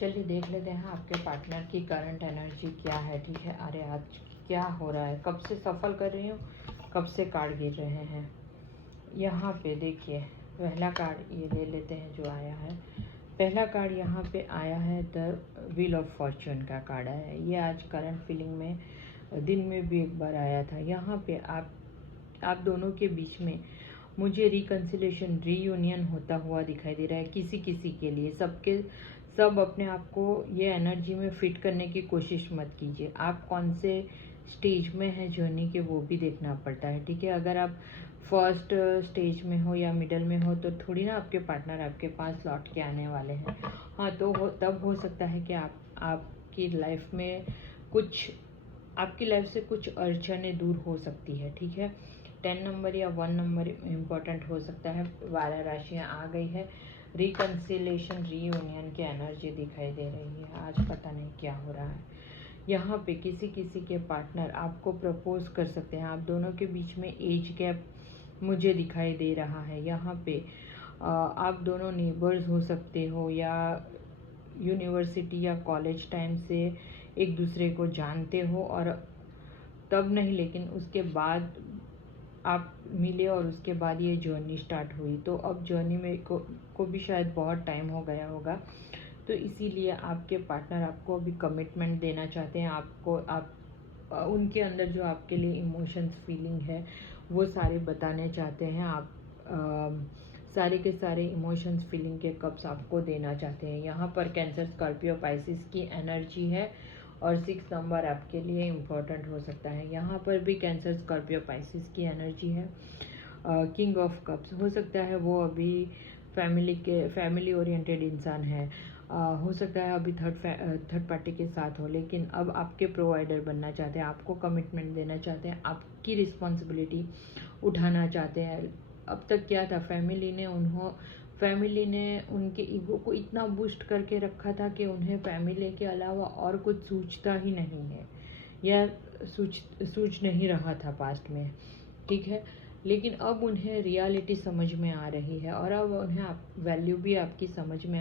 चलिए देख लेते हैं आपके पार्टनर की करंट एनर्जी क्या है। ठीक है, अरे आज क्या हो रहा है, कब से सफल कर रही हूँ, कब से कार्ड गिर रहे हैं। यहाँ पे देखिए पहला कार्ड ये ले लेते हैं जो आया है। पहला कार्ड यहाँ पे आया है द व्हील ऑफ फॉर्च्यून का कार्ड आया है। ये आज करंट फीलिंग में दिन में भी एक बार आया था। यहाँ पे आप दोनों के बीच में मुझे रिकन्सिलेशन रीयूनियन होता हुआ दिखाई दे रहा है। किसी किसी के लिए सब अपने आप को ये एनर्जी में फिट करने की कोशिश मत कीजिए। आप कौन से स्टेज में है जर्नी के वो भी देखना पड़ता है। ठीक है, अगर आप फर्स्ट स्टेज में हो या मिडल में हो तो थोड़ी ना आपके पार्टनर आपके पास लौट के आने वाले हैं। हाँ तो तब हो सकता है कि आपकी लाइफ में कुछ आपकी लाइफ से कुछ अड़चनें दूर हो सकती है। ठीक है, 10 नंबर या 1 नंबर इम्पोर्टेंट हो सकता है। 12 राशियाँ आ गई है। रिकन्सिलेशन रीयूनियन की एनर्जी दिखाई दे रही है। आज पता नहीं क्या हो रहा है। यहाँ पे किसी किसी के पार्टनर आपको प्रपोज कर सकते हैं। आप दोनों के बीच में एज गैप मुझे दिखाई दे रहा है। यहाँ पे आप दोनों नेबर्स हो सकते हो या यूनिवर्सिटी या कॉलेज टाइम से एक दूसरे को जानते हो और तब नहीं लेकिन उसके बाद आप मिले और उसके बाद ये जर्नी स्टार्ट हुई। तो अब जर्नी में को भी शायद बहुत टाइम हो गया होगा, तो इसीलिए आपके पार्टनर आपको अभी कमिटमेंट देना चाहते हैं। आप उनके अंदर जो आपके लिए इमोशंस फीलिंग है वो सारे बताने चाहते हैं। आप सारे के सारे इमोशंस फीलिंग के कप्स आपको देना चाहते हैं। यहाँ पर कैंसर स्कॉर्पियो पाइसिस की एनर्जी है और 6 नंबर आपके लिए इम्पोर्टेंट हो सकता है। यहाँ पर भी कैंसर स्कॉर्पियो पाइसिस की एनर्जी है। किंग ऑफ कप्स हो सकता है वो अभी फैमिली ओरिएंटेड इंसान है। हो सकता है अभी थर्ड पार्टी के साथ हो, लेकिन अब आपके प्रोवाइडर बनना चाहते हैं, आपको कमिटमेंट देना चाहते हैं, आपकी रिस्पॉन्सिबिलिटी उठाना चाहते हैं। अब तक क्या था, फैमिली ने उनके ईगो को इतना बूस्ट करके रखा था कि उन्हें फैमिली के अलावा और कुछ सूझता ही नहीं है या सूझ नहीं रहा था पास्ट में। ठीक है, लेकिन अब उन्हें रियलिटी समझ में आ रही है और अब उन्हें वैल्यू भी आपकी समझ में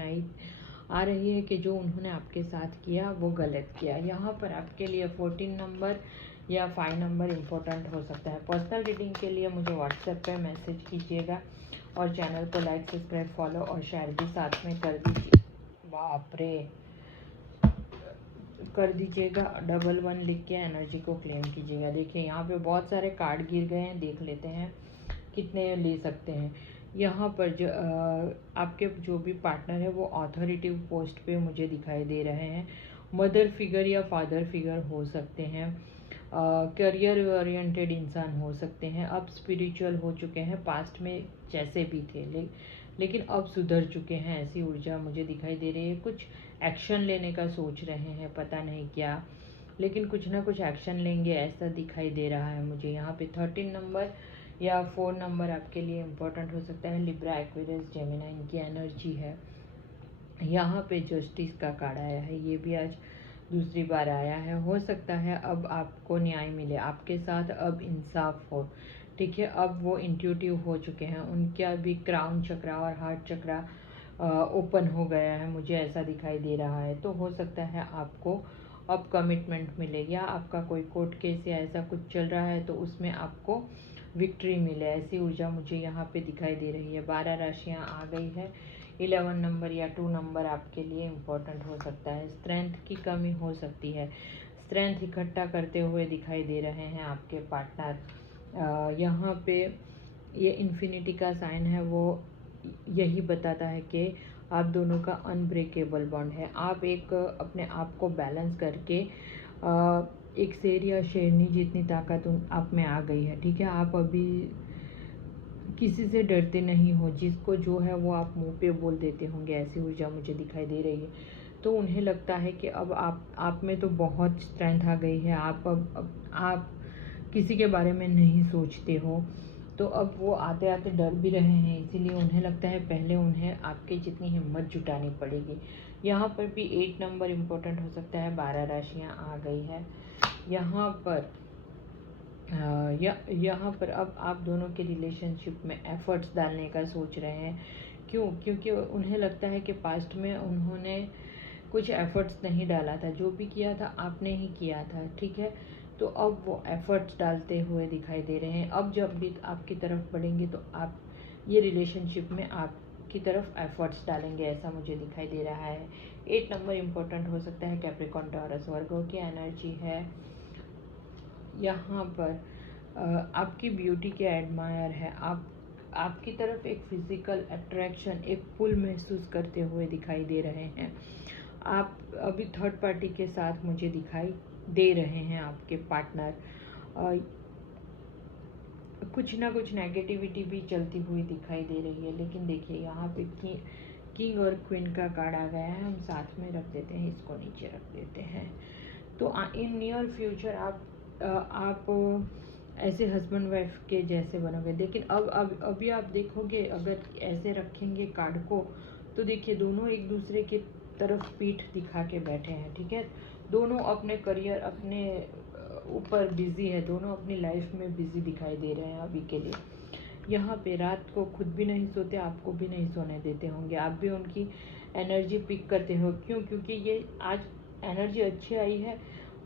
आ रही है कि जो उन्होंने आपके साथ किया वो गलत किया। यहाँ पर आपके लिए 14 नंबर या 5 नंबर इम्पोर्टेंट हो सकता है। पर्सनल रीडिंग के लिए मुझे व्हाट्सएप पे मैसेज कीजिएगा और चैनल को लाइक सब्सक्राइब फॉलो और शेयर भी साथ में कर दीजिए। बाप रे, कर दीजिएगा। 11 लिख के एनर्जी को क्लेम कीजिएगा। देखिए यहाँ पे बहुत सारे कार्ड गिर गए हैं, देख लेते हैं कितने ले सकते हैं। यहाँ पर जो आपके जो भी पार्टनर है वो अथॉरिटिव पोस्ट पे मुझे दिखाई दे रहे हैं। मदर फिगर या फादर फिगर हो सकते हैं। करियर ओरिएंटेड इंसान हो सकते हैं। अब स्पिरिचुअल हो चुके हैं, पास्ट में जैसे भी थे लेकिन अब सुधर चुके हैं, ऐसी ऊर्जा मुझे दिखाई दे रही है। कुछ एक्शन लेने का सोच रहे हैं, पता नहीं क्या, लेकिन कुछ ना कुछ एक्शन लेंगे ऐसा दिखाई दे रहा है मुझे। यहाँ पे 13 नंबर या 4 नंबर आपके लिए इम्पोर्टेंट हो सकता है। लिब्रा, एक्वेरियस, जेमिनी इनकी एनर्जी है। यहाँ पे जस्टिस का कार्ड आया है, ये भी आज दूसरी बार आया है। हो सकता है अब आपको न्याय मिले, आपके साथ अब इंसाफ हो। ठीक है, अब वो इंट्यूटिव हो चुके हैं, उनका भी क्राउन चक्रा और हार्ट चक्रा ओपन हो गया है, मुझे ऐसा दिखाई दे रहा है। तो हो सकता है आपको अब कमिटमेंट मिले या आपका कोई कोर्ट केस या ऐसा कुछ चल रहा है तो उसमें आपको विक्ट्री मिले, ऐसी ऊर्जा मुझे यहाँ पे दिखाई दे रही है। 12 राशियाँ आ गई है। 11 नंबर या 2 नंबर आपके लिए इम्पोर्टेंट हो सकता है। स्ट्रेंथ की कमी हो सकती है, स्ट्रेंथ इकट्ठा करते हुए दिखाई दे रहे हैं आपके पार्टनर। यहाँ पे ये इन्फिनिटी का साइन है, वो यही बताता है कि आप दोनों का अनब्रेकेबल बॉन्ड है। आप एक अपने आप को बैलेंस करके एक शेर या शेरनी जितनी ताकत आप में आ गई है। ठीक है, आप अभी किसी से डरते नहीं हो, जिसको जो है वो आप मुंह पे बोल देते होंगे, ऐसी ऊर्जा मुझे दिखाई दे रही है। तो उन्हें लगता है कि अब आप में तो बहुत स्ट्रेंथ आ गई है, आप किसी के बारे में नहीं सोचते हो। तो अब वो आते आते डर भी रहे हैं, इसीलिए उन्हें लगता है पहले उन्हें आपके जितनी हिम्मत जुटानी पड़ेगी। यहाँ पर भी 8 नंबर इम्पोर्टेंट हो सकता है। 12 राशियाँ आ गई है। यहाँ पर यहाँ पर अब आप दोनों के रिलेशनशिप में एफर्ट्स डालने का सोच रहे हैं। क्योंकि उन्हें लगता है कि पास्ट में उन्होंने कुछ एफर्ट्स नहीं डाला था, जो भी किया था आपने ही किया था, ठीक है। तो अब वो एफर्ट्स डालते हुए दिखाई दे रहे हैं। अब जब भी आपकी तरफ बढ़ेंगे तो आप ये रिलेशनशिप में आपकी तरफ एफर्ट्स डालेंगे, ऐसा मुझे दिखाई दे रहा है। 8 नंबर इम्पोर्टेंट हो सकता है। कैप्रिकॉर्न टॉरस वर्गो की एनर्जी है यहाँ पर। आपकी ब्यूटी के एडमायर है, आपकी तरफ एक फिजिकल अट्रैक्शन, एक पुल महसूस करते हुए दिखाई दे रहे हैं। आप अभी थर्ड पार्टी के साथ मुझे दिखाई दे रहे हैं। आपके पार्टनर कुछ ना कुछ नेगेटिविटी भी चलती हुई दिखाई दे रही है। लेकिन देखिए यहाँ पे किंग और क्वीन का कार्ड आ गया है। हम साथ में रख देते हैं, इसको नीचे रख देते हैं। तो इन नियर फ्यूचर आप ऐसे हस्बैंड वाइफ के जैसे बनोगे। लेकिन अब अभी आप देखोगे, अगर ऐसे रखेंगे कार्ड को, तो देखिए दोनों एक दूसरे की तरफ पीठ दिखा के बैठे हैं, ठीक है। दोनों अपने करियर, अपने ऊपर बिजी है, दोनों अपनी लाइफ में बिजी दिखाई दे रहे हैं अभी के लिए। यहाँ पे रात को खुद भी नहीं सोते, आपको भी नहीं सोने देते होंगे। आप भी उनकी एनर्जी पिक करते हो। क्यों? क्योंकि ये आज एनर्जी अच्छी आई है।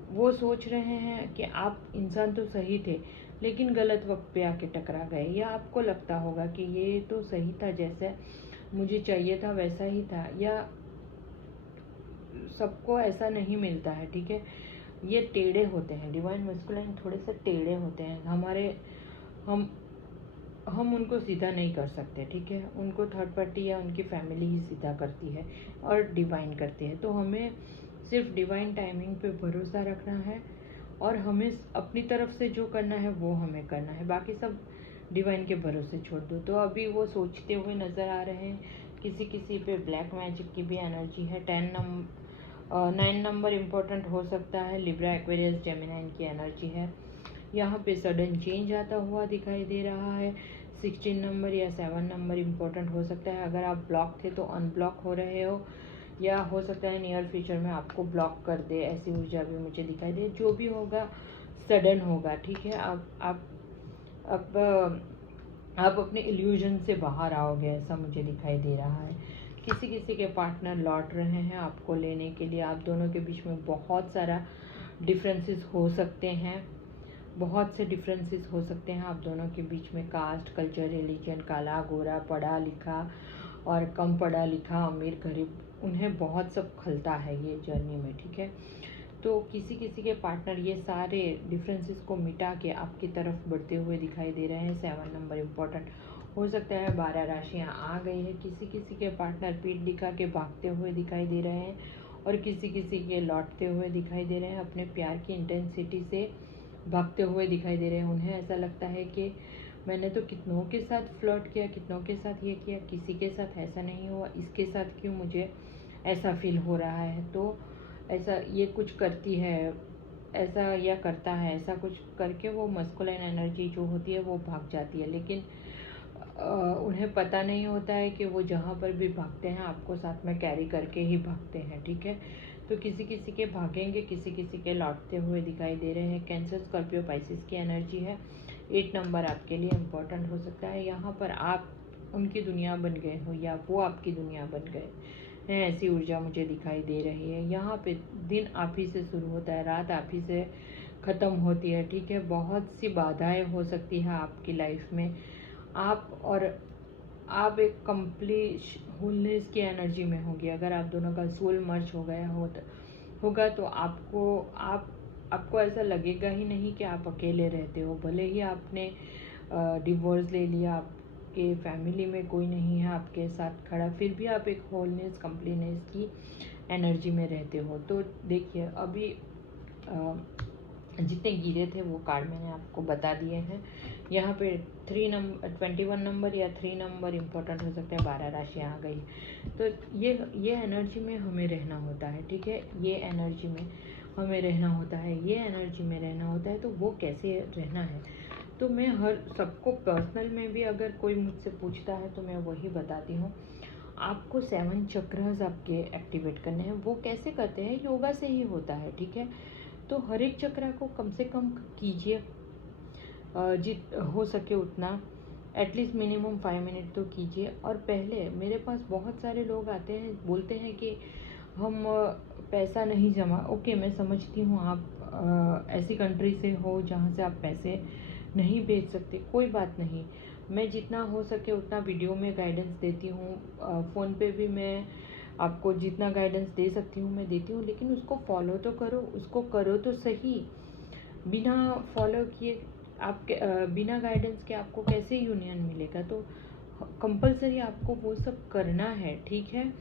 वो सोच रहे हैं कि आप इंसान तो सही थे, लेकिन गलत वक्त पे आके टकरा गए। या आपको लगता होगा कि ये तो सही था, जैसे मुझे चाहिए था वैसा ही था। या सबको ऐसा नहीं मिलता है, ठीक है। ये टेढ़े होते हैं, डिवाइन मैस्कुलाइन थोड़े से टेढ़े होते हैं। हम उनको सीधा नहीं कर सकते, ठीक है। उनको थर्ड पार्टी या उनकी फैमिली ही सीधा करती है और डिवाइन करती है। तो हमें सिर्फ डिवाइन टाइमिंग पे भरोसा रखना है और हमें अपनी तरफ से जो करना है वो हमें करना है, बाकी सब डिवाइन के भरोसे छोड़ दो। तो अभी वो सोचते हुए नज़र आ रहे हैं। किसी पे ब्लैक मैजिक की भी एनर्जी है। 9 नंबर इम्पोर्टेंट हो सकता है। लिब्रा, एक्वेरियस, जेमिनी की एनर्जी है। यहाँ पे सडन चेंज आता हुआ दिखाई दे रहा है। 16 नंबर या 7 नंबर इम्पोर्टेंट हो सकता है। अगर आप ब्लॉक थे तो अनब्लॉक हो रहे हो, या हो सकता है नियर फ्यूचर में आपको ब्लॉक कर दे, ऐसी ऊर्जा भी मुझे दिखाई दे। जो भी होगा सडन होगा, ठीक है। आप अपने इल्यूजन से बाहर आओगे, ऐसा मुझे दिखाई दे रहा है। किसी के पार्टनर लौट रहे हैं आपको लेने के लिए। आप दोनों के बीच में बहुत सारा डिफरेंसेस हो सकते हैं, बहुत से डिफरेंसेस हो सकते हैं आप दोनों के बीच में। कास्ट, कल्चर, रिलीजन, काला गोरा, पढ़ा लिखा और कम पढ़ा लिखा, अमीर गरीब, उन्हें बहुत सब खलता है ये जर्नी में, ठीक है। तो किसी के पार्टनर ये सारे डिफरेंसेस को मिटा के आपकी तरफ बढ़ते हुए दिखाई दे रहे हैं। 7 नंबर इम्पोर्टेंट हो सकता है। 12 राशियाँ आ गई है। किसी के पार्टनर पीठ दिखा के भागते हुए दिखाई दे रहे हैं और किसी के लौटते हुए दिखाई दे रहे हैं। अपने प्यार की इंटेंसिटी से भागते हुए दिखाई दे रहे हैं। उन्हें ऐसा लगता है कि मैंने तो कितनों के साथ फ्लर्ट किया, कितनों के साथ ये किया, किसी के साथ ऐसा नहीं हुआ, इसके साथ क्यों मुझे ऐसा फील हो रहा है। तो ऐसा ये कुछ करती है, ऐसा या करता है, ऐसा कुछ करके वो मस्कुलाइन एनर्जी जो होती है वो भाग जाती है। लेकिन उन्हें पता नहीं होता है कि वो जहाँ पर भी भागते हैं आपको साथ में कैरी करके ही भागते हैं, ठीक है। तो किसी के भागेंगे, किसी के लौटते हुए दिखाई दे रहे हैं। कैंसर, स्कॉर्पियो, पाइसिस की एनर्जी है। 8 नंबर आपके लिए इम्पोर्टेंट हो सकता है। यहाँ पर आप उनकी दुनिया बन गए हो या वो आपकी दुनिया बन गए हैं, ऐसी ऊर्जा मुझे दिखाई दे रही है। यहाँ पे दिन आप ही से शुरू होता है, रात आप ही से ख़त्म होती है, ठीक है। बहुत सी बाधाएं हो सकती है आपकी लाइफ में। आप एक कंप्लीट होलनेस की एनर्जी में होंगे। अगर आप दोनों का सोल मर्ज हो गया होगा तो आपको ऐसा लगेगा ही नहीं कि आप अकेले रहते हो। भले ही आपने डिवोर्स ले लिया, आपके फैमिली में कोई नहीं है आपके साथ खड़ा, फिर भी आप एक होलनेस, कंप्लीटनेस की एनर्जी में रहते हो। तो देखिए अभी जितने गिरे थे वो कार्ड मैंने आपको बता दिए हैं। यहाँ पे 21 नंबर या 3 नंबर इम्पोर्टेंट हो सकता है। 12 राशियाँ आ गई। तो ये एनर्जी में हमें रहना होता है, ठीक है। ये एनर्जी में हमें रहना होता है, ये एनर्जी में रहना होता है। तो वो कैसे रहना है, तो मैं हर सबको पर्सनल में भी अगर कोई मुझसे पूछता है तो मैं वही बताती हूँ। आपको 7 चक्रस आपके एक्टिवेट करने हैं। वो कैसे करते हैं? योगा से ही होता है, ठीक है। तो हर एक चक्र को कम से कम कीजिए, जित हो सके उतना, एटलीस्ट मिनिमम 5 मिनट तो कीजिए। और पहले मेरे पास बहुत सारे लोग आते हैं, बोलते हैं कि हम पैसा नहीं जमा, ओके मैं समझती हूँ आप ऐसी कंट्री से हो जहाँ से आप पैसे नहीं भेज सकते, कोई बात नहीं। मैं जितना हो सके उतना वीडियो में गाइडेंस देती हूँ, फ़ोन पे भी मैं आपको जितना गाइडेंस दे सकती हूँ मैं देती हूँ, लेकिन उसको फॉलो तो करो, उसको करो तो सही। बिना फॉलो किए आपके बिना गाइडेंस के आपको कैसे यूनियन मिलेगा? तो कंपलसरी आपको वो सब करना है, ठीक है।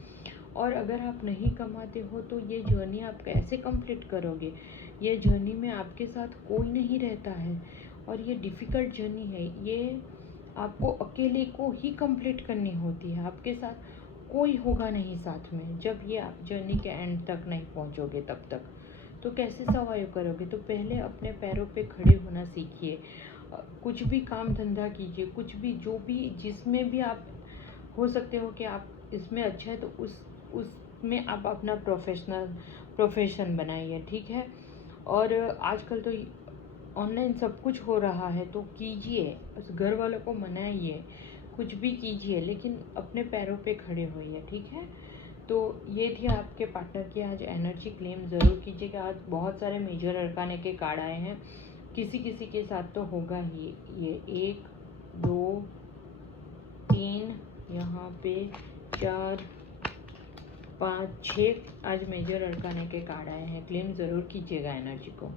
और अगर आप नहीं कमाते हो तो ये जर्नी आप कैसे कंप्लीट करोगे? ये जर्नी में आपके साथ कोई नहीं रहता है और ये डिफ़िकल्ट जर्नी है, ये आपको अकेले को ही कंप्लीट करनी होती है। आपके साथ कोई होगा नहीं साथ में, जब ये आप जर्नी के एंड तक नहीं पहुंचोगे तब तक तो कैसे सर्वाइव करोगे? तो पहले अपने पैरों पे खड़े होना सीखिए। कुछ भी काम धंधा कीजिए, कुछ भी जो भी जिसमें भी आप हो सकते हो कि आप इसमें अच्छा है तो उसमें आप अपना प्रोफेशन बनाइए, ठीक है। और आजकल तो ऑनलाइन सब कुछ हो रहा है तो कीजिए, बस घर वालों को मनाइए, कुछ भी कीजिए लेकिन अपने पैरों पे खड़े होइए, ठीक है। तो ये थी आपके पार्टनर की आज एनर्जी, क्लेम ज़रूर कीजिएगा। आज बहुत सारे मेजर अरकाने के कार्ड आए हैं, किसी किसी के साथ तो होगा ही। ये 1 2 3 यहाँ पे 4 5 6 आज मेजर अरकाने के कार्ड आए हैं। क्लेम ज़रूर कीजिएगा एनर्जी को।